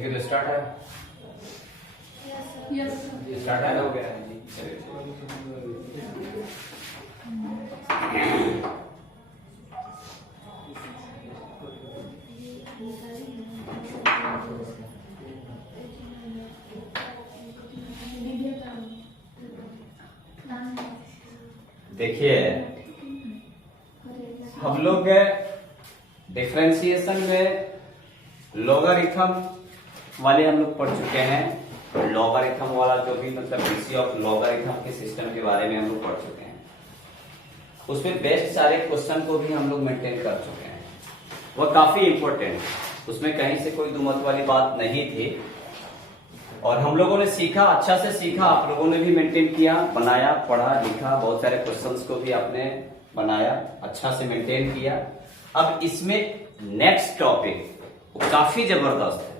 ठीक है, तो स्टार्ट है। स्टार्ट है, हो गया है जी। देखिए, हम लोग डिफरेंशिएशन में लॉगरिथम वाले हम लोग पढ़ चुके हैं। लॉगरिथम वाला जो भी मतलब डीसी ऑफ लॉगरिथम के सिस्टम के बारे में हम लोग पढ़ चुके हैं। उसमें बेस्ट सारे क्वेश्चन को भी हम लोग मेंटेन कर चुके हैं। वो काफी इंपॉर्टेंट, उसमें कहीं से कोई दुमत वाली बात नहीं थी। और हम लोगों ने सीखा, अच्छा से सीखा, आप लोगों ने भी मेंटेन किया, बनाया, पढ़ा, लिखा, बहुत सारे क्वेश्चंस को भी आपने बनाया, अच्छा से मेंटेन किया। अब इसमें नेक्स्ट टॉपिक काफी जबरदस्त है,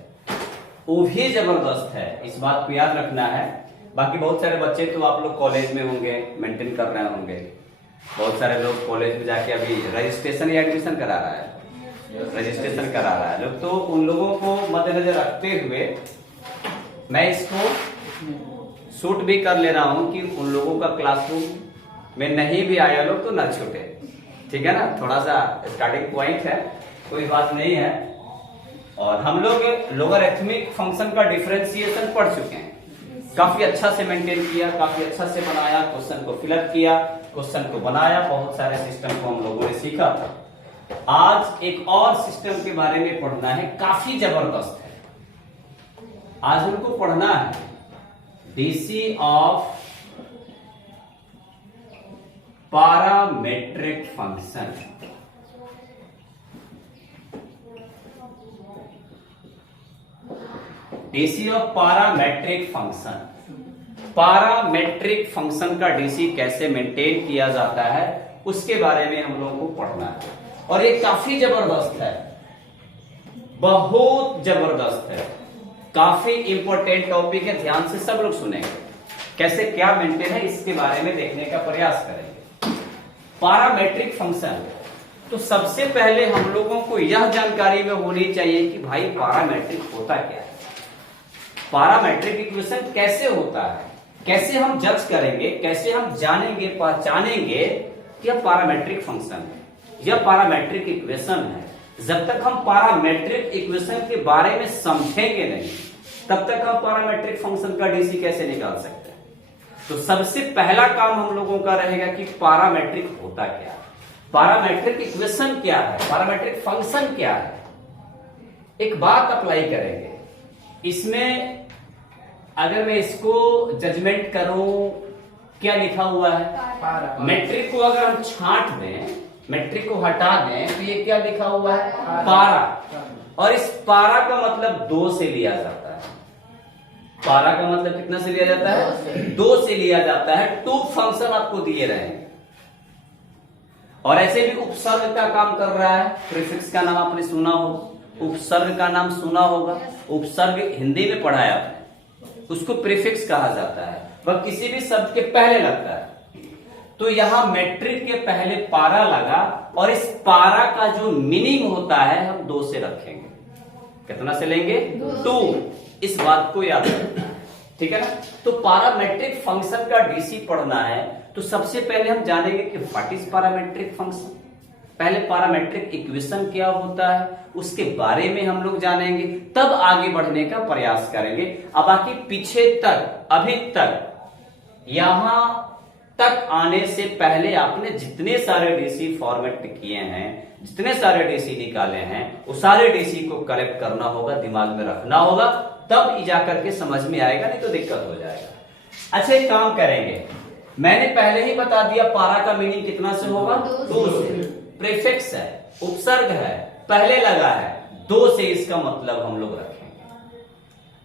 वो भी जबरदस्त है, इस बात को याद रखना है। बाकी बहुत सारे बच्चे तो आप लोग कॉलेज में होंगे, मेंटेन कर रहे होंगे। बहुत सारे लोग कॉलेज में जाके अभी रजिस्ट्रेशन या एडमिशन करा रहा है, रजिस्ट्रेशन करा रहा है लोग। तो उन लोगों को मद्देनजर रखते हुए मैं इसको शूट भी कर ले रहा हूं कि उन लोगों का क्लासरूम में नहीं भी आया लोग तो ना छूटे, ठीक है ना। थोड़ा सा स्टार्टिंग पॉइंट है, कोई बात नहीं है। और हम लोग लोगरिथमिक फंक्शन का डिफरेंशिएशन पढ़ चुके हैं, काफी अच्छा से मेंटेन किया, काफी अच्छा से बनाया, क्वेश्चन को फिलअप किया, क्वेश्चन को बनाया, बहुत सारे सिस्टम को हम लोगों ने सीखा था। आज एक और सिस्टम के बारे में पढ़ना है, काफी जबरदस्त है। आज हमको पढ़ना है DC of parametric function. DC of parametric function. Parametric function का डीसी कैसे मेंटेन किया जाता है उसके बारे में हम लोगों को पढ़ना है। और ये काफी जबरदस्त है, बहुत जबरदस्त है, काफी इंपॉर्टेंट टॉपिक है। ध्यान से सब लोग सुनेंगे, कैसे क्या मेंटेन है इसके बारे में देखने का प्रयास करेंगे। पैरामेट्रिक फंक्शन, तो सबसे पहले हम लोगों को यह जानकारी में होनी चाहिए कि भाई पैरामेट्रिक होता क्या है, पैरामेट्रिक इक्वेशन कैसे होता है, कैसे हम जज करेंगे, कैसे हम जानेंगे, पहचानेंगे कि यह पैरामेट्रिक फंक्शन है, यह पैरामेट्रिक इक्वेशन है। जब तक हम पैरामेट्रिक इक्वेशन के बारे में समझेंगे नहीं, तब तक हम पैरामेट्रिक फंक्शन का डीसी कैसे निकाल सकते हैं। तो सबसे पहला काम हम लोगों का रहेगा कि पैरामेट्रिक होता क्या है, पैरामेट्रिक इक्वेशन क्या है, पैरामेट्रिक फंक्शन क्या है। एक बात अप्लाई करेंगे इसमें, अगर मैं इसको जजमेंट करूं, क्या लिखा हुआ है, मैट्रिक को अगर हम छांट दें, मैट्रिक को हटा दें, तो ये क्या लिखा हुआ है, पारा। और इस पारा का मतलब 2 से लिया जाता है। पारा का मतलब कितना से लिया जाता है, 2 से लिया जाता है। 2 फंक्शन आपको दिए रहेंगे। और ऐसे भी उपसर्ग का काम कर रहा है। प्रीफिक्स का नाम आपने सुना होगा, उपसर्ग का नाम सुना होगा। उपसर्ग हिंदी में पढ़ा है आपने, उसको प्रीफिक्स कहा जाता है, वह किसी भी शब्द के पहले लगता है। तो यहां मैट्रिक के पहले पारा लगा, और इस पारा का जो मीनिंग होता है हम 2 से रखेंगे। कितना से लेंगे, 2। इस बात को याद रखना, ठीक है ना। तो पैरामेट्रिक फंक्शन का डीसी पढ़ना है, तो सबसे पहले हम जानेंगे कि व्हाट इज पैरामेट्रिक फंक्शन। पहले पैरामेट्रिक इक्वेशन क्या होता है उसके बारे में हम लोग जानेंगे, तब आगे बढ़ने का प्रयास करेंगे। अब बाकी पीछे तक, अभी तक, यहां तक आने से पहले आपने जितने सारे डीसी फॉर्मेट किए हैं, जितने सारे डीसी निकाले हैं, वो सारे डीसी को कलेक्ट करना होगा, दिमाग में रखना होगा, तब जाकर के समझ में आएगा, नहीं तो दिक्कत हो जाएगा। अच्छा, एक काम करेंगे, मैंने पहले ही बता दिया पारा का मीनिंग कितना से होगा, 2 से। प्रीफिक्स है, उपसर्ग है, पहले लगा है, 2 से इसका मतलब हम लोग रखेंगे।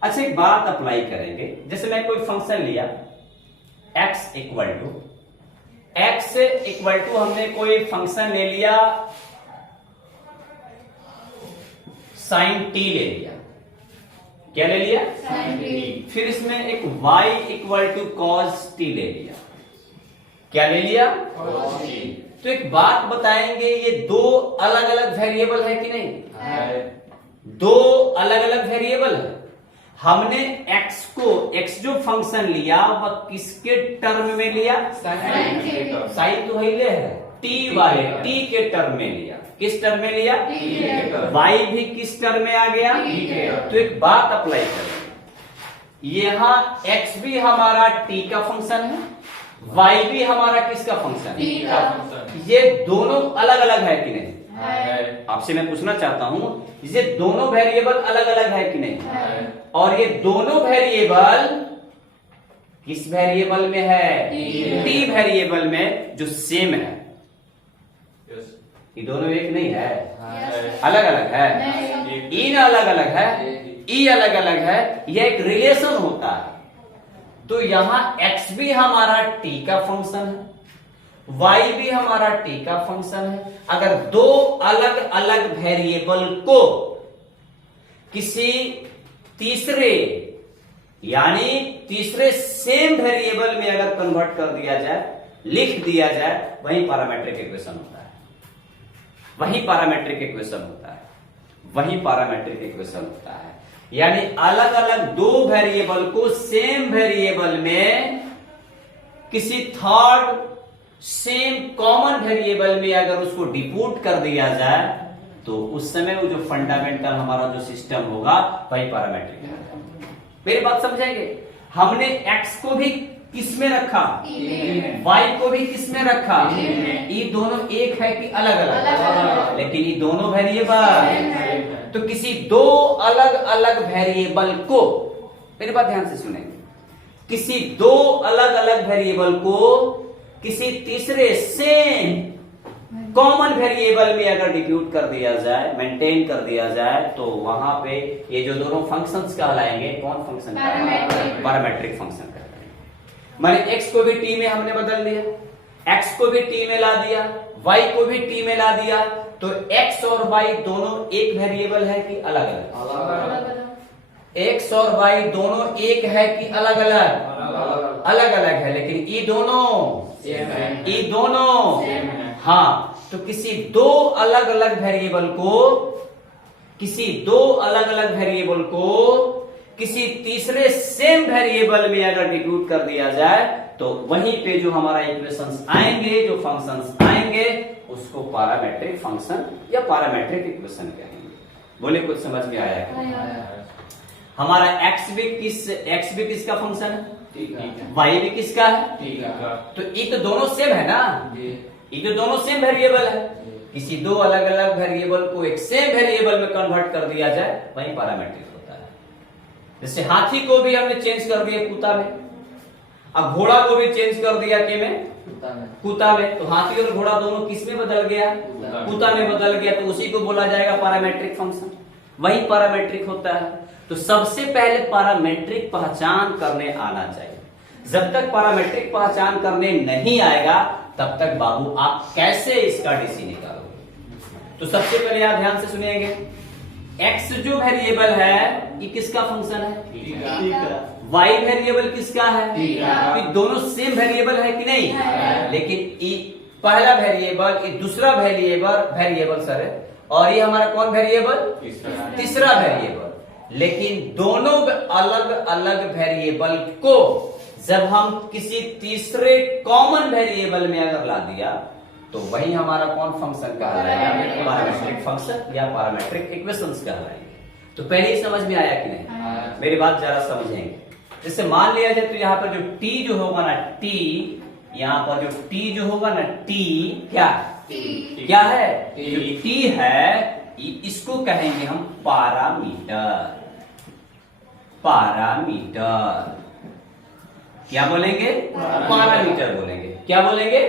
अच्छा, एक बात अप्लाई करेंगे, जैसे मैं कोई फंक्शन लिया x इक्वल टू हमने कोई फंक्शन ले लिया sin t ले लिया, क्या ले लिया, sin t। फिर इसमें एक y equal to cos t ले लिया, क्या ले लिया, cos t। तो एक बात बताएंगे, ये 2 अलग अलग वेरिएबल है कि नहीं है? 2 अलग अलग वेरिएबल है। हमने x जो फंक्शन लिया वह किसके टर्म में लिया? साइन तो हिले है, t वाले t के टर्म में लिया। किस टर्म में लिया? y भी किस टर्म में आ गया? तो एक बात अप्लाई करें, यहां x भी हमारा t का फंक्शन है, y भी हमारा किसका फंक्शन है? ये दोनों अलग अलग है कि नहीं? आपसे मैं पूछना चाहता हूं, ये दोनों वेरिएबल अलग अलग है कि नहीं? और ये दोनों वेरिएबल किस वेरिएबल में है? t वेरिएबल में, जो सेम है। ये दोनों एक नहीं है, अलग अलग है। इन अलग अलग है, ई अलग अलग है, यह एक रिलेशन होता है। तो यहां x भी हमारा t का फंक्शन है, y भी हमारा t का फंक्शन है। अगर दो अलग अलग वेरिएबल को किसी तीसरे यानी तीसरे सेम वेरिएबल में अगर कन्वर्ट कर दिया जाए, लिख दिया जाए, वही पैरामीट्रिक इक्वेशन होता है। वही पैरामीट्रिक इक्वेशन होता है, वही पैरामीट्रिक इक्वेशन होता है। यानी अलग अलग दो वेरिएबल को सेम वेरिएबल में किसी थर्ड सेम कॉमन वेरिएबल में अगर उसको डिपुट कर दिया जाए, तो उस समय वो जो फंडामेंटल हमारा जो सिस्टम होगा वही पैरामीट्रिक है। मेरी बात समझेंगे? हमने x को भी किस में रखा? y को भी किस में रखा? ये दोनों एक है कि अलग अलग? लेकिन ये दोनों वेरिएबल, तो किसी दो अलग अलग वेरिएबल को, मेरी बात ध्यान से सुनेंगे, किसी दो अलग अलग वेरिएबल को किसी तीसरे सेम कॉमन वेरिएबल में अगर डिप्यूट कर दिया जाए, मेंटेन कर दिया जाए, तो वहां पे ये जो दोनों फंक्शंस कहलाएंगे, कौन फंक्शन कहलाएंगे? पैरामीट्रिक फंक्शन कहलाएंगे। माने x को भी t में हमने बदल दिया, x को भी t में ला दिया, y को भी t में ला दिया, तो x और y दोनों एक वेरिएबल है कि अलग अलग? x और y दोनों एक है कि अलग अलग? अलग अलग है, लेकिन ये दोनों ये दोनों हाँ। तो किसी दो अलग अलग वेरिएबल को, किसी दो अलग अलग वेरिएबल को किसी तीसरे सेम वेरिएबल में अगर डिप्यूट कर दिया जाए, तो वहीं पे जो हमारा इक्वेशंस आएंगे, जो फंक्शंस आएंगे, उसको पैरामीट्रिक फंक्शन या पैरामीट्रिक इक्वेशन कहेंगे। बोले कुछ समझ में आया है? हमारा x भी किसका फंक्शन है? y भी किसका है? तो ये तो दोनों सेम है ना, ये तो दोनों सेम वेरिएबल है। किसी दो अलग अलग वेरिएबल को एक सेम वेरिएबल में कन्वर्ट कर दिया जाए, वही पैरामीट्रिक होता है। जैसे हाथी को भी हमने चेंज कर दिया कुत्ता में, अब घोड़ा को भी चेंज कर दिया के में? कुत्ता में। तो हाथी और घोड़ा दोनों किस में बदल गया? कुत्ता में बदल गया, तो उसी को बोला जाएगा पैरामीट्रिक फंक्शन, वही पैरामीट्रिक होता है। तो सबसे पहले पैरामीट्रिक पहचान करने आना चाहिए। जब तक पैरामीट्रिक पहचान करने नहीं आएगा, तब तक बाबू आप कैसे इसका डीसी निकालोगे? तो सबसे पहले आप ध्यान से सुनिएंगे, x जो वेरिएबल है ये किसका फंक्शन है? y वेरिएबल किसका है? तो दोनों सेम वेरिएबल है कि नहीं? लेकिन ये पहला वेरिएबल, ये दूसरा वेरिएबल सर है, और ये हमारा कौन वेरिएबल? तीसरा वेरिएबल। लेकिन दोनों अलग अलग वेरिएबल को जब हम किसी तीसरे कॉमन वेरिएबल में अगर ला दिया, तो वही हमारा कौन फंक्शन कहलाएगा? पैरामीट्रिक फंक्शन या पैरामीट्रिक इक्वेशंस कहलाएंगे। तो पहले ही समझ में आया कि नहीं? मेरी बात जरा समझेंगे। जैसे मान लिया जाए, तो यहाँ पर जो t जो होगा ना, t, यहाँ पर जो t जो होगा ना, t क्या है? जो t है इसको कहेंगे हम पैरामीटर। क्या बोलेंगे? पैरामीटर बोलेंगे। क्या बोलेंगे?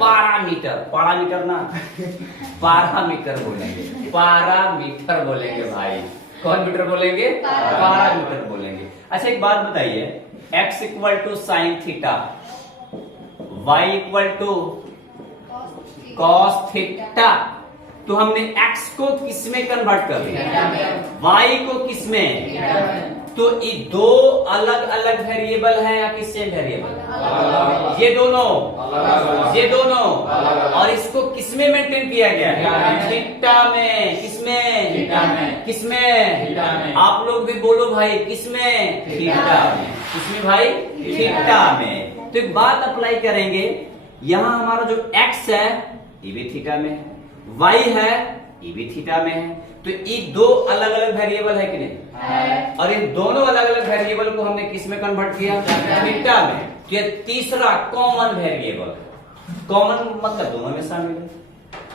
पैरामीटर ना पैरामीटर बोलेंगे, पैरामीटर बोलेंगे भाई। कौन मीटर बोलेंगे? पैरामीटर बोलेंगे। अच्छा एक बात बताइए, x equal to sine theta, y equal to cos theta, तो हमने x को किस में कन्वर्ट कर दिया? y को किस में? तो ये दो अलग अलग वेरिएबल है या कि सेम वेरिएबल? ये दोनों और इसको किस किसमें मेंटेन किया गया है? थीटा में। किसमें? थीटा में। किसमें? थीटा में। आप लोग भी बोलो भाई, किसमें? थीटा में। किसमें भाई? थीटा में। तो एक बात अप्लाई करेंगे, यहां हमारा जो x है ये भी थीटा में है, y है ये भी थीटा में है। तो ये दो अलग अलग वेरिएबल है कि नहीं? है। और इन दोनों अलग अलग वेरिएबल को हमने किस में कन्वर्ट किया? थीटा में। तो ये तीसरा कॉमन वेरिएबल, कॉमन मतलब दोनों में शामिल है,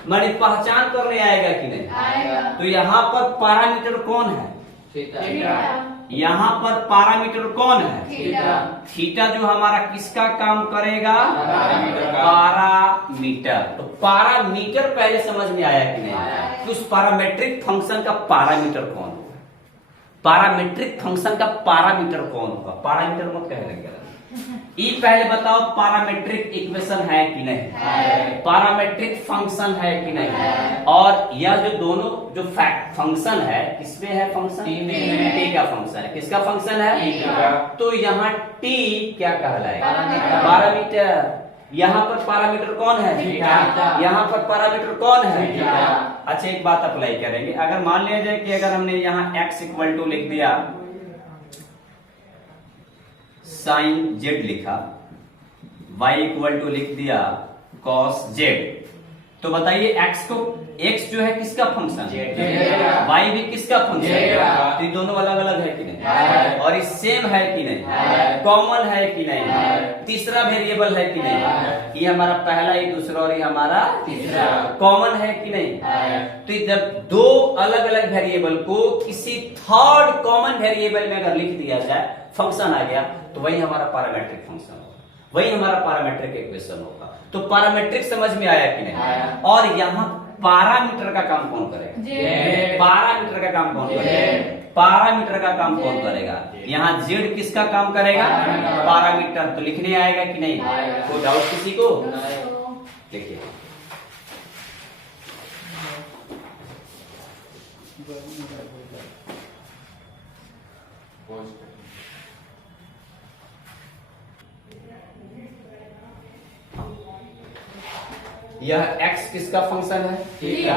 माने पहचान करने आएगा कि नहीं? आएगा। तो यहाँ पर पैरामीटर कौन है? थीटा। यहाँ पर पैरामीटर कौन है? थीटा। थीटा जो हमारा किसका काम करेगा? पैरामीटर का। पैरामीटर। तो पैरामीटर पहले समझ में आया कि नहीं? आया। तो उस पैरामेट्रिक फंक्शन का पैरामीटर कौन होगा? पैरामेट्रिक फंक्शन का पैरामीटर कौन होगा? पैरामीटर मत कह लगे, ये पहले बताओ पैरामेट्रिक इक्वेशन है कि नहीं? पैरामेट्रिक फंक्शन है कि नहीं? है। और यह जो दोनों जो फंक्शन है किसमें है? फंक्शन टी में। टी का फंक्शन है। किसका फंक्शन है? टी का। तो यहाँ टी क्या कहलाएगा? पैरामीटर। पैरामीटर। यहाँ पर पैरामीटर कौन है? थीटा। यहाँ पर पैरामीटर कौन है? थीटा। अच्छा एक बात अप्लाई करेंगे, अगर मान लिया जाए कि अगर हमने यहाँ x इक्वल टू लिख दिया साइन जेड लिखा, y इक्वल टू लिख दिया कॉस जेड, तो बताइए x जो है किसका फंक्शन? जेड। y भी किसका फंक्शन? जेड। तो ये दोनों अलग अलग है कि नहीं? है। और ये सेम है कि नहीं? है। कॉमन है कि नहीं? है। तीसरा वेरिएबल है कि नहीं? है। ये हमारा पहला, ये दूसरा और ये हमारा तीसरा। कॉमन है कि नहीं? है। तो जब दो अलग अलग वेरिएबल को किसी थर्ड कॉमन वेरिएबल में अगर लिख दिया जाए, फंक्शन आ गया, तो वही हमारा पैरामेट्रिक फंक्शन होगा, वही हमारा पैरामेट्रिक इक्वेशन होगा। तो पैरामेट्रिक समझ में आया कि नहीं? आया। और यहाँ पैरामीटर का काम कौन करेगा? जेड। पैरामीटर का काम कौन करेगा? जेड। पैरामीटर का काम कौन करेगा? यहाँ जेड किसका काम करेगा? पैरामीटर। पैरामीटर। तो लिखने आएगा कि नहीं? आएगा। कोई डाउट किसी को? देखिए यह x किसका फंक्शन है? थीटा।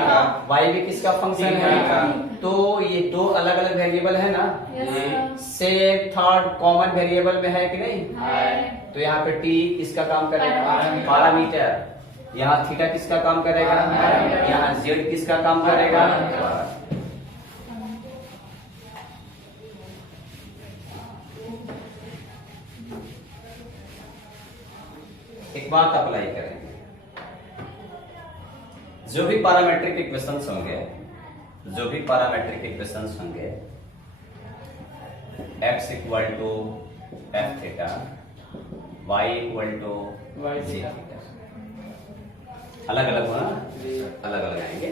y भी किसका फंक्शन थीटा है? का। तो ये दो अलग अलग वेरिएबल है ना, Yes, same third common variable में है कि नहीं? है। तो यहाँ पे t किसका काम करेगा? पैरामीटर। पैरामीटर। यहाँ थीटा किसका काम करेगा? पैरामीटर। यहाँ z किसका काम करेगा? पैरामीटर। एक बात अप्लाई करेंगे, जो भी पैरामेट्रिक इक्वेशंस होंगे, जो भी पैरामेट्रिक इक्वेशंस होंगे, x equal to f theta, y equal to Y g theta. Theta, अलग अलग होना, अलग अलग आएंगे।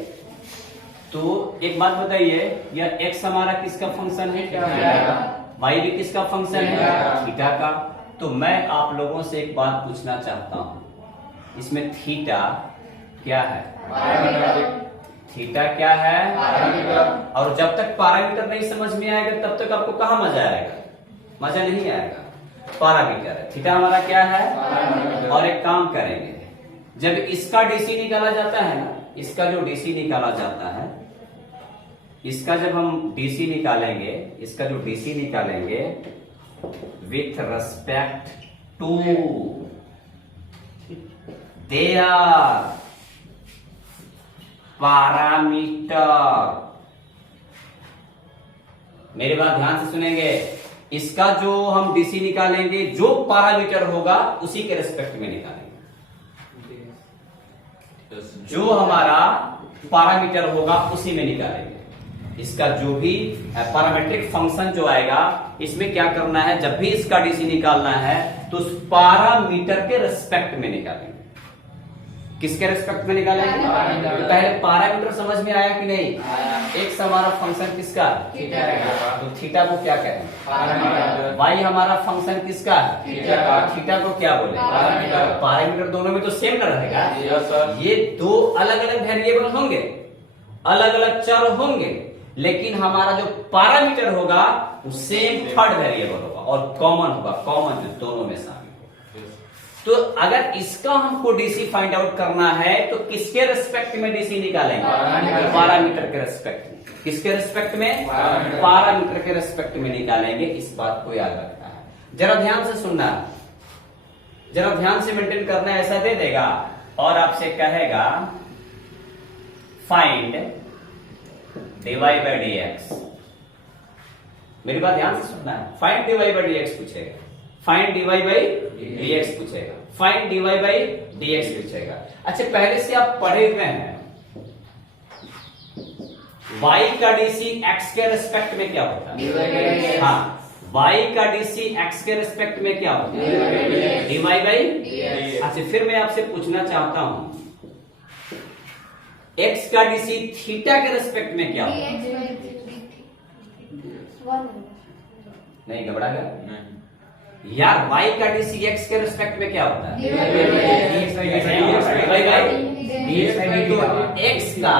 तो एक बात बताइए, यह x हमारा किसका फंक्शन है? थीटा का। y भी किसका फंक्शन थीटा है? का। थीटा का। तो मैं आप लोगों से एक बात पूछना चाहता हूं, इसमें थीटा क्या है? पैरामीटर। थीटा क्या है? पैरामीटर। और जब तक पैरामीटर नहीं समझ में आएगा तब तक आपको कहाँ मजा आएगा? मजा नहीं आएगा। पैरामीटर है, थीटा हमारा क्या है? पैरामीटर। और एक काम करेंगे, जब इसका डीसी निकाला जाता है ना, इसका जो डीसी निकाला जाता है, इसका जब हम डीसी निकालेंगे, इसका जो डीसी निकालेंगे with respect to their parameter, मेरी बात ध्यान से सुनेंगे, इसका जो हम डीसी निकालेंगे, जो पैरामीटर होगा उसी के रेस्पेक्ट में निकालेंगे, जो हमारा पैरामीटर होगा उसी में निकालेंगे। इसका जो भी पैरामेट्रिक फंक्शन जो आएगा, इसमें क्या करना है, जब भी इसका डीसी निकालना है तो उस पैरामीटर के रेस्पेक्ट में निकालेंगे। किसके रेस्पेक्ट में निकालेंगे? पैरामीटर। तो पहले पैरामीटर समझ में आया कि नहीं? आया। एक्स हमारा फंक्शन किसका? थीटा का। तो थीटा को क्या कहें? पैरामीटर। वाई हमारा फंक्शन किसका है? थीटा का। थीटा को क्या बोले? पैरामीटर। पैरामीटर दोनों में तो सेम न रहेगा। Yes sir. ये दो अलग अलग वेरिएबल होंगे, अलग अलग चर होंगे, लेकिन हमारा जो पैरामीटर होगा वो सेम थर्ड वेरिएबल होगा और कॉमन होगा, कॉमन जो दोनों में शामिल होगा। तो अगर इसका हमको डीसी फाइंड आउट करना है तो किसके रिस्पेक्ट में डीसी निकालेंगे? पैरामीटर के रिस्पेक्ट में। किसके रिस्पेक्ट में? पैरामीटर के रिस्पेक्ट में निकालेंगे। इस बात को याद रखना है। जरा ध्यान से सुनना, जरा ध्यान से मेंटेन करना है। ऐसा दे देगा और आपसे कहेगा find d y by d x. मेरी बात ध्यान से सुनना है। Find d y by d x पूछेगा, find d y by d x पूछेगा, find d y by d x पूछेगा। अच्छा, पहले से आप पढ़े हुए हैं y का डीसी x के रिस्पेक्ट में क्या होता है? हाँ, y का डीसी x के रिस्पेक्ट में क्या होता है? D y by. अच्छा, फिर मैं आपसे पूछना चाहता हूं x का डीसी थीटा के रिस्पेक्ट में क्या होता है? नहीं, घबरा गया यार। y का डीसी x के रिस्पेक्ट में क्या होता है? x का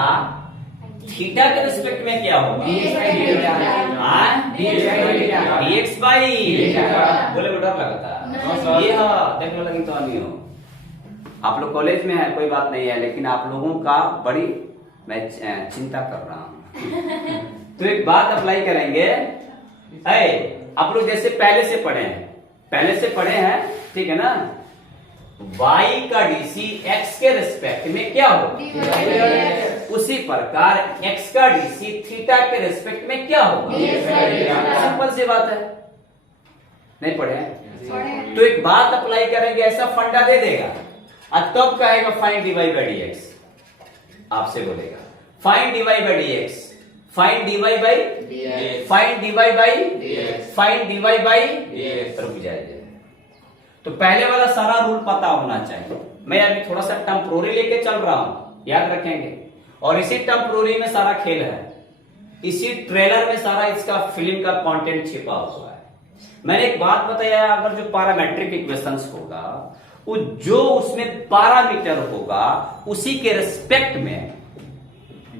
थीटा के रिस्पेक्ट में क्या होगा? dx by. बोले बेटा लगता ये देखने लगी तो नहीं हो। आप लोग कॉलेज में है, कोई बात नहीं है, लेकिन आप लोगों का बड़ी मैं चिंता कर रहा हूं। तो एक बात अप्लाई करेंगे। आप लोग जैसे पहले से पढ़े हैं, ठीक है ना? y का डीसी x के रिस्पेक्ट में क्या होगा? उसी प्रकार x का डीसी थीटा के रिस्पेक्ट में क्या होगा? सिंपल सी बात है। नहीं पढ़े हैं? तो एक बात अप्लाई करेंगे, ऐसा फंडा दे देगा और तब कहेगा find d y by d x. आपसे बोलेगा find d y by d x, find d y by, find d y by, find d y by. रुक जाइए। तो पहले वाला सारा रूल पता होना चाहिए। मैं अभी थोड़ा सा टेम्पोररी लेके चल रहा हूं, याद रखेंगे। और इसी टेम्पोररी में सारा खेल है, इसी ट्रेलर में सारा इसका फिल्म का कंटेंट छिपा हुआ है। मैंने एक बात बताया, अगर जो पैरामेट्रिक इक्वेशंस होगा, वो जो उसमें पैरामीटर होगा उसी के रिस्पेक्ट में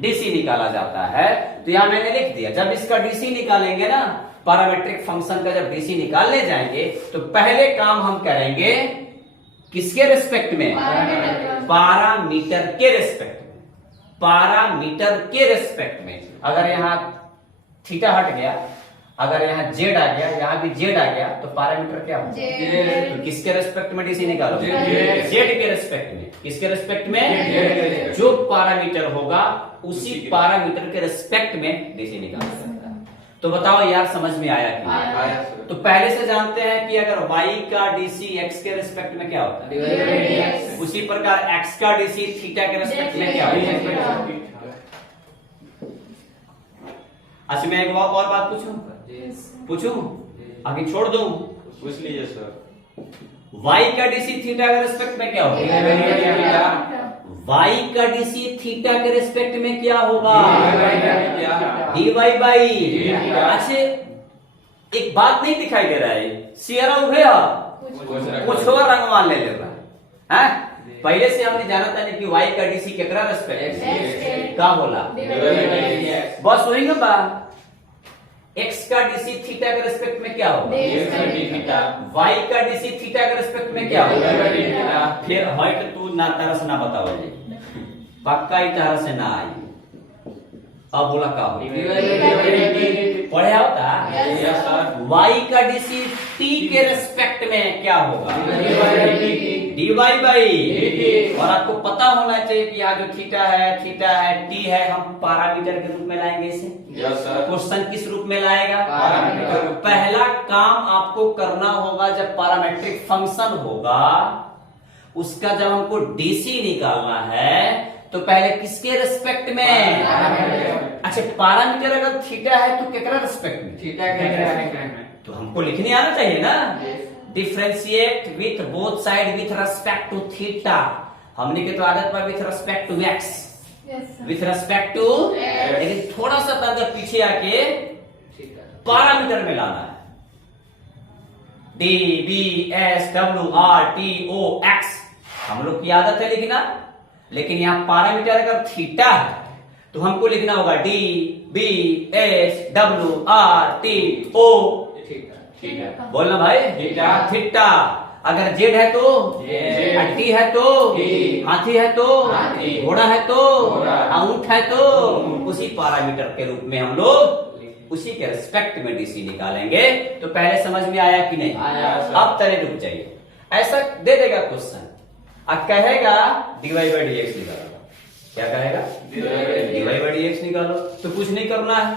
डीसी निकाला जाता है। तो यहां मैंने लिख दिया, जब इसका डीसी निकालेंगे ना, पैरामेट्रिक फंक्शन का जब डीसी निकालने जाएंगे तो पहले काम हम करेंगे किसके रिस्पेक्ट में? पैरामीटर के रिस्पेक्ट में। पैरामीटर के रिस्पेक्ट में। अगर यहां थीटा हट गया, अगर यहां जेड आ गया, यहां भी जेड आ गया, तो पैरामीटर क्या होगा? तो किसके रिस्पेक्ट में डीसी निकालो? जेड के रिस्पेक्ट में। किसके रिस्पेक्ट में? जो पैरामीटर होगा उसी पैरामीटर के रिस्पेक्ट में डीसी निकाला जाता है। तो बताओ यार, समझ में आया कि नहीं? तो पहले से जानते हैं कि अगर y का डीसी x के रिस्पेक्ट में क्या होता है, उसी प्रकार x का डीसी थीटा के रिस्पेक्ट में क्या होता है। अच्छा, मैं एक और बात पूछूं? आगे छोड़ दूं? पूछ लीजिए सर। y का डीसी थीटा के रिस्पेक्ट में क्या होगा? y का डीसी थीटा के रिस्पेक्ट में क्या होगा? dy by. अच्छा, एक बात नहीं दिखाई दे रहा है, सियरा उभे कुछ और रंगवान ले रहा है। पहले से हमने जाना था कि y का डीसी केकरा रिस्पेक्ट का बोला, बस वही ना बा। x का डीसी थीटा के रिस्पेक्ट में क्या होगा? y का डीसी थीटा के रिस्पेक्ट में क्या होगा? फिर हट तू ना तरह से ना बताओ, पक्का ही तरह से ना आई। अब बोला का पढ़े होता y का डीसी t के रिस्पेक्ट में क्या होगा? dy by. और आपको पता होना चाहिए कि यहाँ जो थीटा है t है, हम पैरामीटर के रूप में लाएंगे इसे। क्वेश्चन किस रूप में लाएगा? तो पहला काम आपको करना होगा, जब पैरामेट्रिक फंक्शन होगा उसका जब हमको डीसी निकालना है तो पहले किसके रिस्पेक्ट में? अच्छा, पैरामीटर अगर थीटा है तो केकरा रिस्पेक्ट में? थीटा के। तो हमको लिखने आना चाहिए ना, differentiate with both side with respect to theta. हमने के तो आदत पर with respect to x, with respect to, लेकिन थोड़ा सा अगर पीछे आके पैरामीटर में लाना है। डी बी एस डब्ल्यू आर टी ओ एक्स हम लोग की आदत है लिखना, लेकिन यहां पैरामीटर अगर थीटा है तो हमको लिखना होगा डी बी एस डब्ल्यू आर टी ओ। बोलना भाई, थीटा। अगर जेड है तो Z, टी है तो T, हाथी है तो हाथी, घोड़ा है तो घोड़ा, ऊंट है तो ऊंट। उसी पैरामीटर के रूप में हम लोग उसी के रिस्पेक्ट में डीसी निकालेंगे। तो पहले समझ में आया कि नहीं आया, सर। अब तरह रुक जाइए, ऐसा दे देगा क्वेश्चन, अब कहेगा डीवाई बाई डी एक्स निकालो। क्या कहेगा? डीवाई बाई डी एक्स निकालो। तो कुछ नहीं करना है,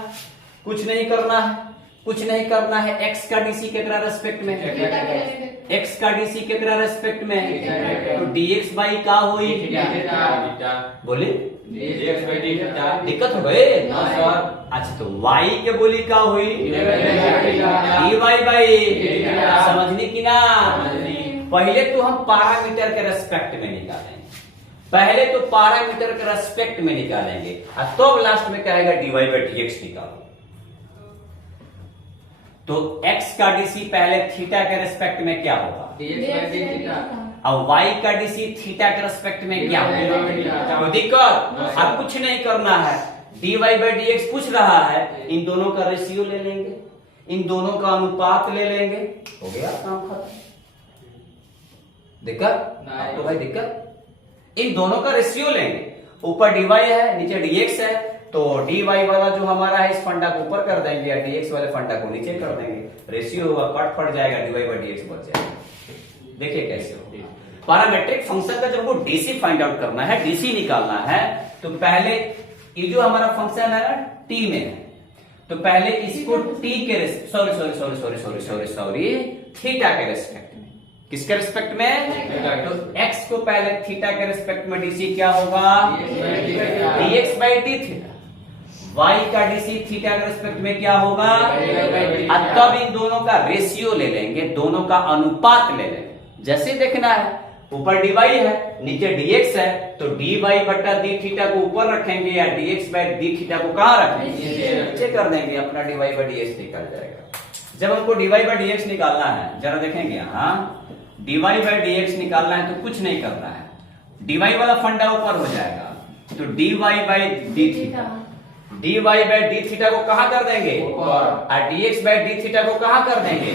कुछ नहीं करना है, कुछ नहीं करना है। एक्स का डीसी केकरा रेस्पेक्ट में, एक्स का डीसी केकरा रेस्पेक्ट में, तो डीएक्स बाई का हुई बोले दिक्कत हो गए। अच्छा तो y के बोली का हुई dy बाई, समझनी की ना। पहले तो हम पैरामीटर के रेस्पेक्ट में निकालेंगे, पहले तो पैरामीटर के रेस्पेक्ट में निकालेंगे और तो लास्ट में कहेगा dy बाई dx निकालो। तो x का डीसी पहले थीटा के रेस्पेक्ट में क्या होगा, और y का डीसी थीटा के रेस्पेक्ट में क्या होगा। तो दिक्कत अब कुछ नहीं करना है, dy बाई dx पूछ रहा है, इन दोनों का रेशियो ले लेंगे, इन दोनों का अनुपात ले लेंगे, हो गया काम खत्म। दिक्कत तो भाई दिक्कत, इन दोनों का रेशियो लेंगे, ऊपर dy है नीचे dx है, तो dy वाला जो हमारा है इस फंडा को ऊपर कर देंगे, या dx वाले फंडा को नीचे कर देंगे, रेशियो होगा कट फट जाएगा, dy बाई dx बच जाएगा। देखिए कैसे हो। पैरामेट्रिक फंक्शन का जब वो डीसी फाइंड आउट करना है, डीसी निकालना है, तो पहले ये जो हमारा फंक्शन है ना टी में है, तो पहले इसको टी के सॉरी थीटा के रेस्पेक्ट में, किसके रेस्पेक्ट में, तो एक्स को पहले थीटा के रेस्पेक्ट में डीसी क्या होगा dx by d theta, y का डीसी थीटा के रेस्पेक्ट में क्या होगा, तब इन दोनों का रेशियो ले लेंगे, दोनों का अनुपात ले लेंगे। जैसे देखना है ऊपर dy है नीचे dx है, तो dy बट्टा डी थीटा को ऊपर रखेंगे या dx बाई डी थीटा को कहां रखेंगे, नीचे कर देंगे, अपना dy बाई dx निकल जाएगा। जब हमको dy बाई dx निकालना है, जरा देखेंगे यहाँ dy बाई dx निकालना है तो कुछ नहीं करना है, dy वाला फंडा ऊपर हो जाएगा, तो dy by d theta, dy by d theta को कहां कर देंगे और dx बाई डी थीटा को कहां कर देंगे,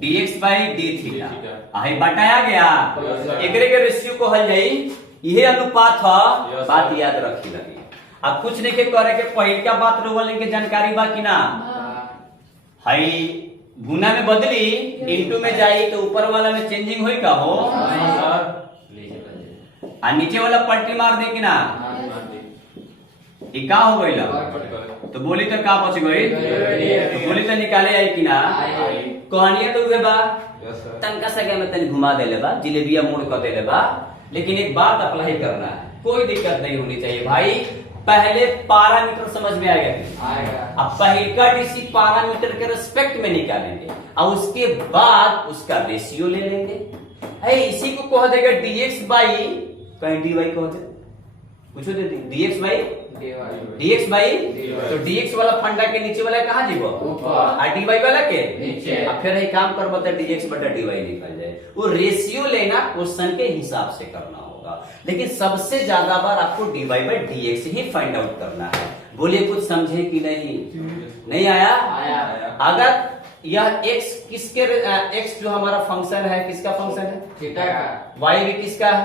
dx बाई डी थीटा आई बताया गया। एकरे के रेशियो को हल जाई, यही अनुपात है, बात याद रखी लगी। अब कुछ नहीं के करे के पहले क्या बात रोवल के जानकारी बा कि ना, हाई गुना में बदली इनटू में जाई तो ऊपर वाला में चेंजिंग हुई का हो, और नीचे वाला पलटी मार दे कि ना, ये का हो गई, तो बोली तो का बच गई, तो बोली तो निकाले आई कि ना। कहानियां तो उहे बा, तनका सगे में तन घुमा दे बा, जिलेबिया मोड़ कर दे बा, लेकिन एक बात अप्लाई करना है, कोई दिक्कत नहीं होनी चाहिए भाई। पहले पैरामीटर समझ में आ गया, अब पहले का डीसी पैरामीटर के रेस्पेक्ट में निकालेंगे और उसके बाद उसका रेशियो ले लेंगे। इसी को कह देगा dx बाई, कहीं dy कह दे, कुछ दे dx बाई dx बाई, तो dx वाला फंडा के नीचे वाला कहां जीवो और dy वाला के नीचे, अब फिर एक काम कर बता dx बटा dy निकल जाए। वो रेशियो लेना क्वेश्चन के हिसाब से करना होगा, लेकिन सबसे ज्यादा बार आपको dy by dx he find out करना है। बोलिए कुछ समझे कि नहीं आया? अगर यह x किसके x जो हमारा फंक्शन है किसका फंक्शन है, थीटा का, y भी किसका है,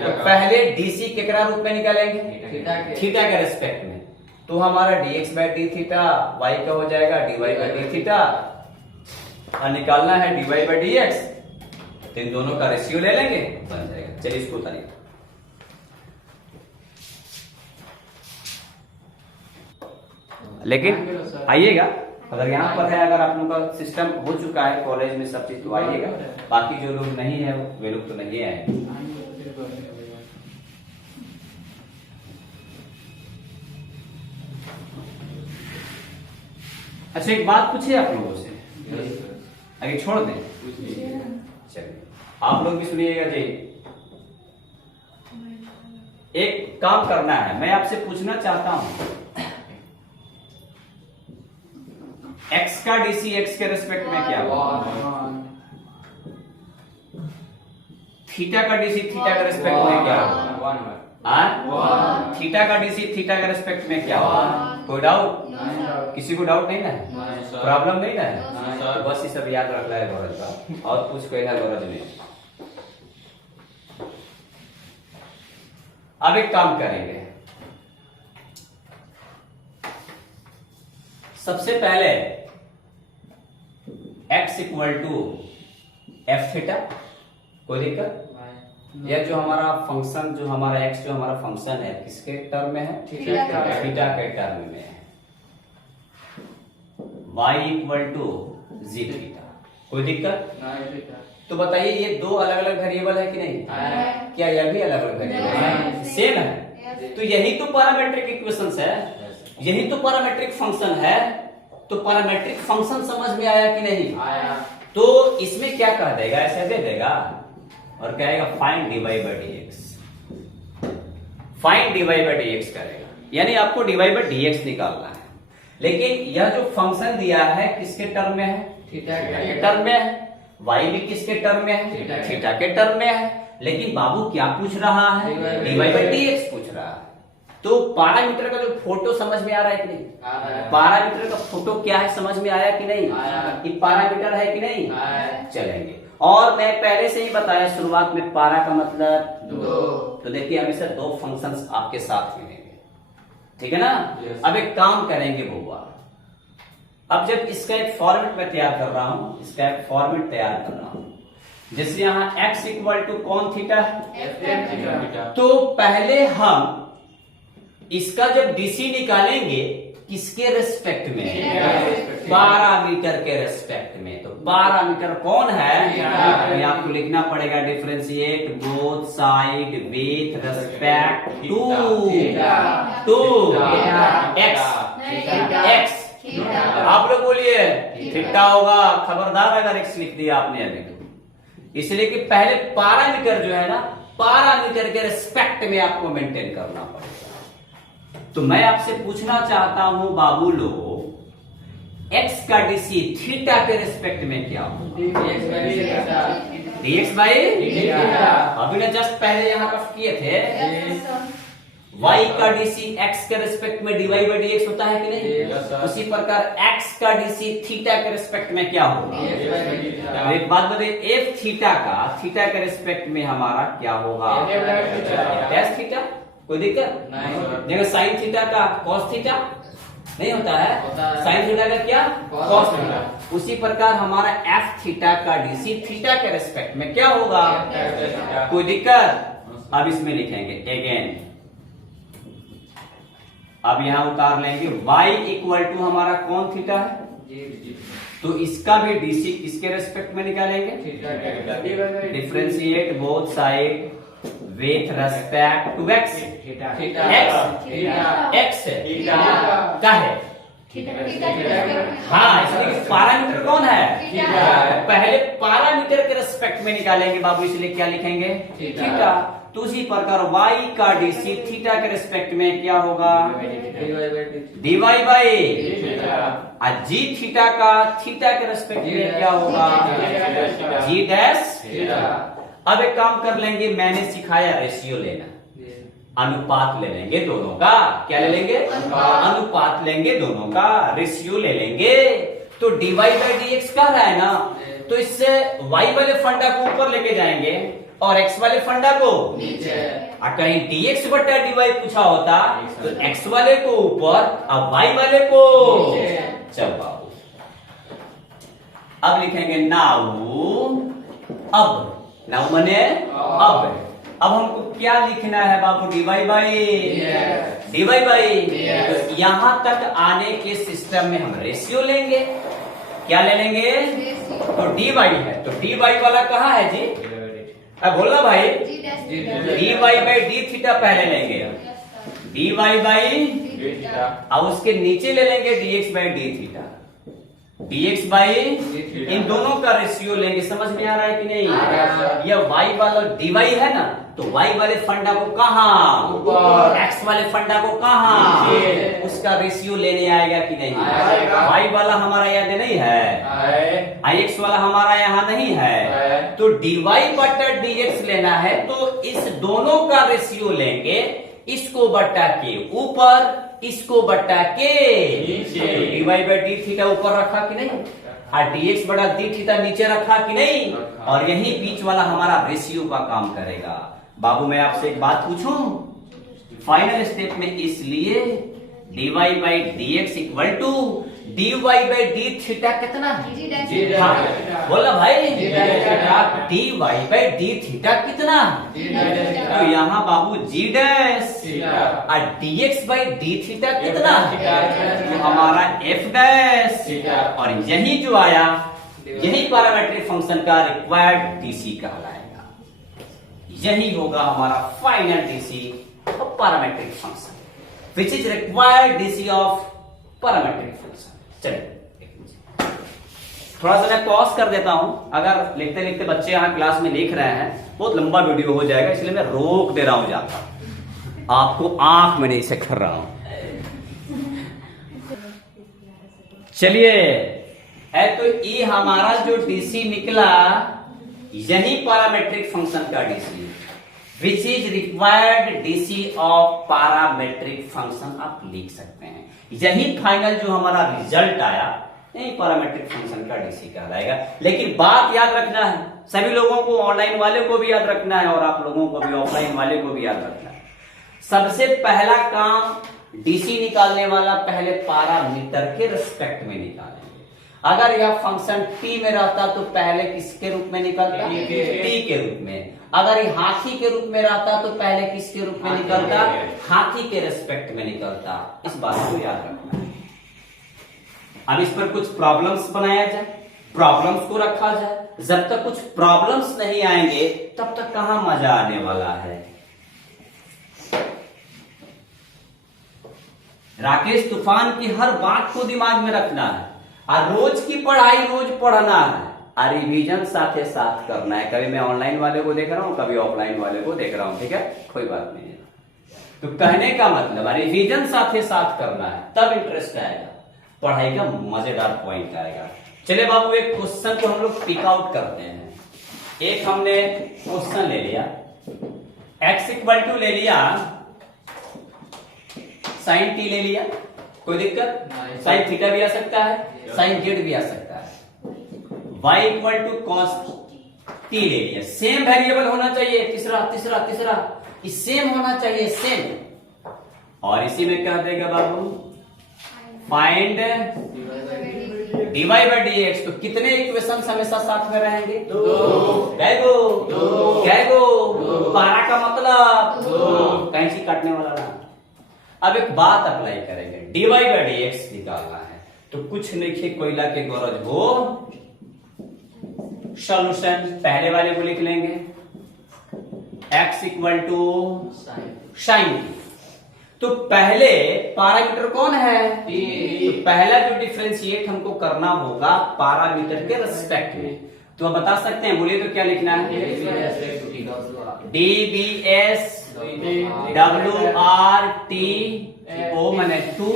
तो पहले डीसी केकरा रूप में निकालेंगे, थीटा के रेस्पेक्ट में, तो हमारा dx by d theta y का हो जाएगा dy बाई डी थीटा, और निकालना है dy बाई dx, तो इन दोनों का रेशियो ले लेंगे, बन जाएगा। चलिए इसको उतारिए। लेकिन आइएगा, अगर यहाँ पर है, अगर आप लोगों का सिस्टम हो चुका है कॉलेज में सब चीज, तो आइएगा। बाकी जो लोग नहीं है वे लोग तो नहीं आए। अच्छा एक बात पूछिए आप लोगों से, आगे छोड़ दें, चलिए आप लोग भी सुनिएगा जी। एक काम करना है, मैं आपसे पूछना चाहता हूं, x का डीसी x के रेस्पेक्ट में क्या होगा, थीटा का डीसी थीटा के रेस्पेक्ट में क्या होगा, थीटा का डीसी थीटा के रिस्पेक्ट में क्या होगा? कोई डाउट? किसी को डाउट नहीं ना है? प्रॉब्लम नहीं ना है? तो बस ये सब याद रखना है गौरव का, और कुछ कहना गौरव नहीं। अब एक काम करेंगे, सबसे पहले x equal to f theta, कोई दिक्कत? यह जो हमारा फंक्शन, जो हमारा x जो हमारा फंक्शन है, किसके टर्म में है? थीटा के टर्म में है। y equal to g theta, कोई दिक्कत? तो बताइए ये दो अलग अलग वेरिएबल है कि नहीं? क्या यह भी अलग अलग वेरिएबल है? सेम है। तो यही तो पैरामेट्रिक इक्वेशंस है, यही तो पैरामेट्रिक फंक्शन है। तो पैरामेट्रिक फंक्शन समझ में आया कि नहीं? तो इसमें क्या कह देगा, ऐसे दे देगा और कहेगा find dy by dx, find dy by dx करेगा, यानी आपको dy बाई dx निकालना है। लेकिन यह जो फंक्शन दिया है किसके टर्म में है? थीटा के टर्म में है। y भी किसके टर्म में है? थीटा के टर्म में है। लेकिन बाबू क्या पूछ रहा है? dy बाई dx पूछ रहा है। तो पैरामीटर का जो फोटो समझ में आ रहा है कि नहीं? पैरामीटर का फोटो क्या है समझ में आया कि नहीं? कि पैरामीटर है कि नहीं? चलेंगे। और मैं पहले से ही बताया शुरुआत में, पारा का मतलब दो। तो देखिए हमेशा दो फंक्शंस आपके साथ मिलेंगे, ठीक है ना? अब एक काम करेंगे बुआ, अब जब इसका एक फॉर्मेट मैं तैयार कर रहा हूं, इसका एक फॉर्मेट तैयार कर रहा हूं, जैसे यहाँ x इक्वल टू कौन थीटा, तो पहले हम इसका जब डीसी निकालेंगे किसके रेस्पेक्ट में? पैरामीटर के रेस्पेक्ट में। तो पैरामीटर कौन है? ये आपको लिखना पड़ेगा, differentiate both side with respect to x. आप लोग बोलिए थीटा होगा, खबरदार अगर एक्स लिख दिया आपने अभी तो। इसलिए कि पहले पैरामीटर जो है ना, पैरामीटर के रेस्पेक्ट में आपको मेंटेन करना पड़ेगा। तो मैं आपसे पूछना चाहता हूं बाबू लोग, x का डीसी थीटा के रिस्पेक्ट में क्या होगा? dx बाई अभी ने जस्ट पहले यहां रफ किए थे। y का डीसी x के रिस्पेक्ट में dy बाई dx होता है कि नहीं? उसी प्रकार x का डीसी थीटा के रिस्पेक्ट में क्या होगा? तो एक बात बताइए, f थीटा का थीटा के रिस्पेक्ट में हमारा क्या होगा? Test theta. कोई दिक्कत? देखो साइन थीटा का कॉस थीटा नहीं होता है, साइन थीटा का क्या? Cos theta. उसी प्रकार हमारा एफ थीटा का डीसी थीटा के रेस्पेक्ट में क्या होगा? कोई दिक्कत? अब इसमें लिखेंगे अगेन, अब यहां उतार लेंगे y इक्वल टू हमारा कौन थीटा है, तो इसका भी डीसी किसके रेस्पेक्ट में निकालेंगे? Differentiate both side with respect to x. X का है, हाँ, इसलिए पैरामीटर कौन है? पहले पैरामीटर के रेस्पेक्ट में निकालेंगे बाबू, इसलिए क्या लिखेंगे? थीटा। तो उसी प्रकार y का डीसी थीटा के रेस्पेक्ट में क्या होगा? dy बाई जी थीटा का थीटा के रेस्पेक्ट में क्या होगा? जी डैश। अब एक काम कर लेंगे, मैंने सिखाया रेशियो लेना, अनुपात ले लेंगे दोनों का। क्या ले लेंगे? अनुपात लेंगे दोनों का, रेशियो ले लेंगे। तो dy बाई dx कर रहा है ना, तो इससे y वाले फंडा को ऊपर लेके जाएंगे और x वाले फंडा को नीचे। कहीं dx बटा dy पूछा होता तो x वाले को ऊपर और y वाले को चल बाबू। अब लिखेंगे नाउ, अब नाउ मने अब हमको क्या लिखना है बाबू? dy बाई तो यहां तक आने के सिस्टम में हम रेशियो लेंगे। क्या ले लेंगे? तो dy है, तो dy वाला कहाँ है जी? अब बोलना भाई, dy बाई डी थीटा पहले लेंगे, dy बाई और उसके नीचे ले लेंगे dx by d theta, dx by इन दोनों का रेशियो लेंगे। समझ में आ रहा है कि नहीं? यह y वाला dy है ना, तो y वाले फंडा को कहाँ? ऊपर। x वाले फंडा को कहाँ? उसका रेशियो लेने आएगा कि नहीं? y वाला हमारा याद नहीं है, ix वाला हमारा यहाँ नहीं है, तो dy बटा dx लेना है, तो इस दोनों का रेशियो लेंगे। इसको बट्टा के ऊपर, इसको बट्टा के नीचे। dy बाई डी थीटा ऊपर रखा कि नहीं, और dx बटा डी थीटा नीचे रखा कि नहीं, रखा। और यही बीच वाला हमारा रेशियो का काम करेगा। बाबू मैं आपसे एक बात पूछूं, फाइनल स्टेप में इसलिए dy by d x equal to dy by d theta कितना है? जी हाँ, बोला भाई जी theta. dy by d theta कितना है? तो यहाँ बाबू जी डैश थीटा। और dx बाई डी थीटा कितना है? थीटा। तो हमारा f डैश, थीटा। और यही जो आया यही पैरामेट्रिक फंक्शन का रिक्वायर्ड डीसी कहलाएगा। यही होगा हमारा final DC of parametric function which is required DC of parametric function. चलिए थोड़ा सा मैं पॉज कर देता हूं, अगर लिखते लिखते बच्चे यहां क्लास में लिख रहे हैं, बहुत लंबा वीडियो हो जाएगा, इसलिए मैं रोक दे रहा हूं जाता, आपको आंख में नहीं से कर रहा हूं। चलिए तो ये हमारा जो डीसी निकला यही पैरामेट्रिक फंक्शन का DC which is required DC of parametric function आप लिख सकते हैं। यही फाइनल जो हमारा रिजल्ट आया यही पैरामेट्रिक फंक्शन का डीसी कहलाएगा। लेकिन बात याद रखना है, सभी लोगों को, ऑनलाइन वाले को भी याद रखना है और आप लोगों को भी, ऑफलाइन वाले को भी याद रखना है। सबसे पहला काम डीसी निकालने वाला पहले पैरामीटर के रिस्पेक्ट में निकालेंगे। अगर यह फंक्शन टी में रहता तो पहले किसके रूप में निकलता? टी के रूप में। अगर ये हाथी के रूप में रहता तो पहले किसके रूप में निकलता? हाथी के रिस्पेक्ट में निकलता। इस बात को याद रखना है। अब इस पर कुछ प्रॉब्लम्स बनाया जाए, प्रॉब्लम्स को रखा जाए। जब तक कुछ प्रॉब्लम्स नहीं आएंगे तब तक कहां मजा आने वाला है। राकेश तूफान की हर बात को दिमाग में रखना है और रोज की पढ़ाई रोज पढ़ना है और रिवीजन साथ साथ करना है। कभी मैं ऑनलाइन वाले को देख रहा हूं, कभी ऑफलाइन वाले को देख रहा हूं, ठीक है, कोई बात नहीं है। तो कहने का मतलब रिवीजन साथ साथ करना है, तब इंटरेस्ट आएगा, पढ़ाई का मजेदार पॉइंट आएगा। चलिए बाबू एक क्वेश्चन को हम लोग पिक आउट करते हैं। एक हमने क्वेश्चन ले लिया, x इक्वल टू ले लिया साइन टी ले लिया, कोई दिक्कत? साइन थीटा भी आ सकता है, साइन जेड भी आ सकता है। y equal to cos t ले लिया, सेम वेरिएबल होना चाहिए, तीसरा तीसरा तीसरा सेम होना चाहिए, सेम। और इसी में क्या देगा बाबू? Find dy by d x. तो कितने इक्वेशन हमेशा साथ में रहेंगे? दो। कैगो? दो। कैगो? दो। 12 का मतलब दो। कैंची काटने वाला ना। अब एक बात अप्लाई करेंगे, dy बाई डी एक्स निकालना है तो कुछ नहीं कोयला के गरज हो सॉल्यूशन। पहले वाले को लिख लेंगे x इक्वल टू साइन। तो पहले पैरामीटर कौन है? तो पहला जो डिफरेंशिएट हमको करना होगा पैरामीटर के रिस्पेक्ट में। तो आप बता सकते हैं, बोलिए तो क्या लिखना है? dbs wrt ओ मैंने टू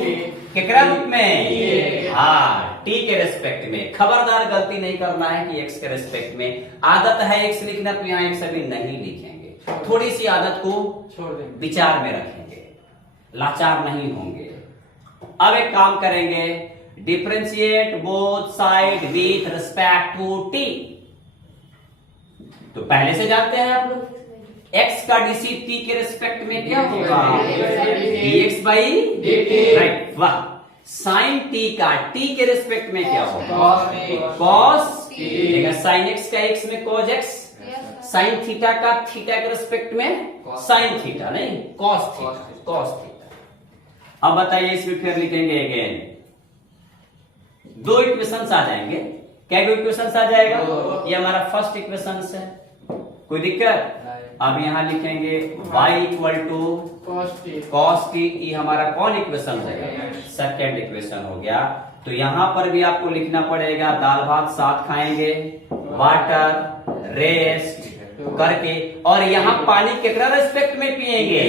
केकरा रूप में? हाँ, टी के रेस्पेक्ट में। खबरदार गलती नहीं करना है कि एक्स के रेस्पेक्ट में। आदत है एक्स लिखना तो यहाँ एक्स अभी नहीं लिखेंगे, थोड़ी सी आदत को छोड़ देंगे, विचार में रखेंगे, लाचार नहीं होंगे। अब एक काम करेंगे, differentiate both side with respect to t. तो पहले से जानते हैं आप लोग x का डीसी t के रिस्पेक्ट में क्या होगा? dx बाई राइट, वाह। साइन t का t के रिस्पेक्ट में क्या होगा? cos t। साइन x का x में cos x, साइन थीटा का थीटा के रिस्पेक्ट में साइन थीटा, नहीं cos थीटा, cos थीटा। अब बताइए इसमें फिर लिखेंगे अगेन, दो इक्वेशंस आ जाएंगे। क्या इक्वेशंस आ जाएगा? ये हमारा फर्स्ट इक्वेशन है, कोई दिक्कत? अब यहां लिखेंगे y equal to cos t. ये हमारा कौन इक्वेशन है? सेकेंड इक्वेशन हो गया। तो यहां पर भी आपको लिखना पड़ेगा, दाल भात साथ खाएंगे, वाटर रेस्ट करके, और यहां पानी केकरा रेस्पेक्ट में पिएंगे?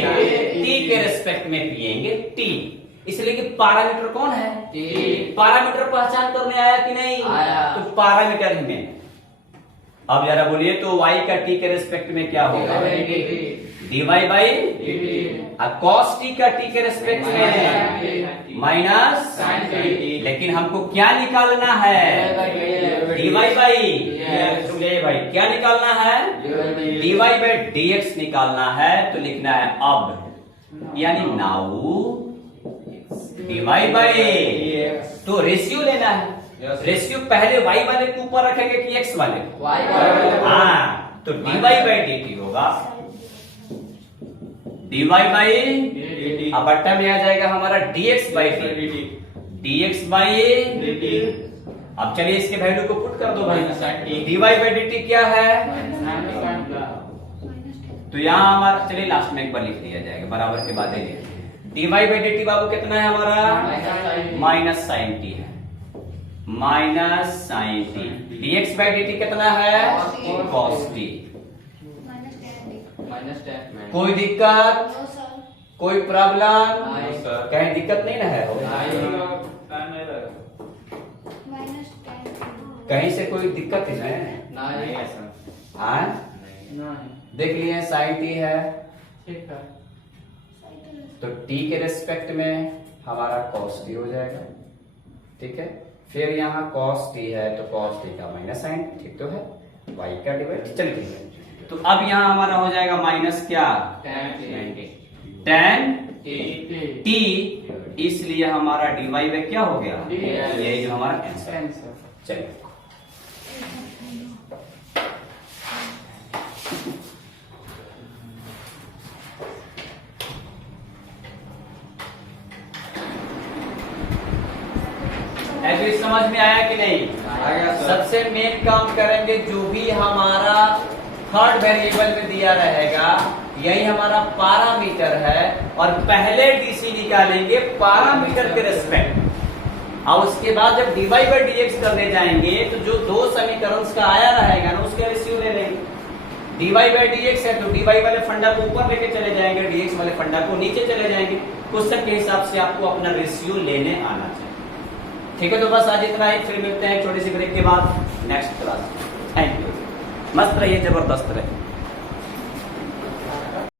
टी के रेस्पेक्ट में पिएंगे, टी। इसलिए कि पैरामीटर कौन है? पैरामीटर पहचान करने आया कि नहीं? आया। तो पैरामीटर ही में। अब जरा बोलिए तो y का t के रेस्पेक्ट में क्या होगा? डीवाई बाई कॉस टी का टी के रेस्पेक्ट में माइनस sin t। लेकिन हमको क्या निकालना है? डीवाई बाई भाई क्या निकालना है? डीवाई बाई डीएक्स निकालना है। तो लिखना है अब, यानी नाउ डीवाई बाई, तो रेशियो लेना है। रेशियो पहले वाई वाले के ऊपर रखेंगे कि एक्स वाले को? हाँ, तो डीवाई बाई डी होगा डीवाई बाई, अब बट्टा में आ जाएगा हमारा dx by D, dx by. अब चलिए इसके वैल्यू को पुट कर दो भाई। dy बाई dt क्या है? तो यहां हमारा, चलिए लास्ट में एक बार लिख दिया जाएगा, बराबर के बाद ही लिख dy बाई dt बाबू कितना है हमारा? माइनस साइन टी है, minus sine t. dx by dt कितना है? cos t. कोई दिक्कत, कोई प्रॉब्लम? कहीं दिक्कत नहीं ना है? कहीं से कोई दिक्कत ही नहीं? हाँ, देख लिए साइन टी है, तो टी के रेस्पेक्ट में हमारा cos टी हो जाएगा, ठीक है। फिर यहाँ cos टी है तो cos टी का माइनस साइन, ठीक तो है, y का डिवाइड। चलिए तो अब यहाँ हमारा हो जाएगा माइनस क्या? tan t, इसलिए हमारा डीवाई में क्या हो गया? ये जो हमारा आंसर। चलिए ऐसे समझ में आया कि नहीं? सबसे मेन काम करेंगे, जो भी हमारा थर्ड वेरिएबल में दिया रहेगा यही हमारा पैरामीटर है, और पहले डीसी निकालेंगे पैरामीटर के रेस्पेक्ट, और उसके बाद जब डीवाई बाई डीएक्स करने जाएंगे तो जो दो समीकरण का आया रहेगा ना उसके रेशियो ले लेंगे। डीवाई बाई डीएक्स है तो डीवाई वाले फंडा को ऊपर लेके चले जाएंगे, डीएक्स वाले फंडा को नीचे चले जाएंगे। क्वेश्चन के हिसाब से आपको अपना रेशियो लेने आना चाहिए, ठीक है। तो बस आज इतना ही, फिर मिलते हैं छोटी सी ब्रेक के बाद नेक्स्ट क्लास। थैंक यू, मस्त रहिए, जबरदस्त रहिए।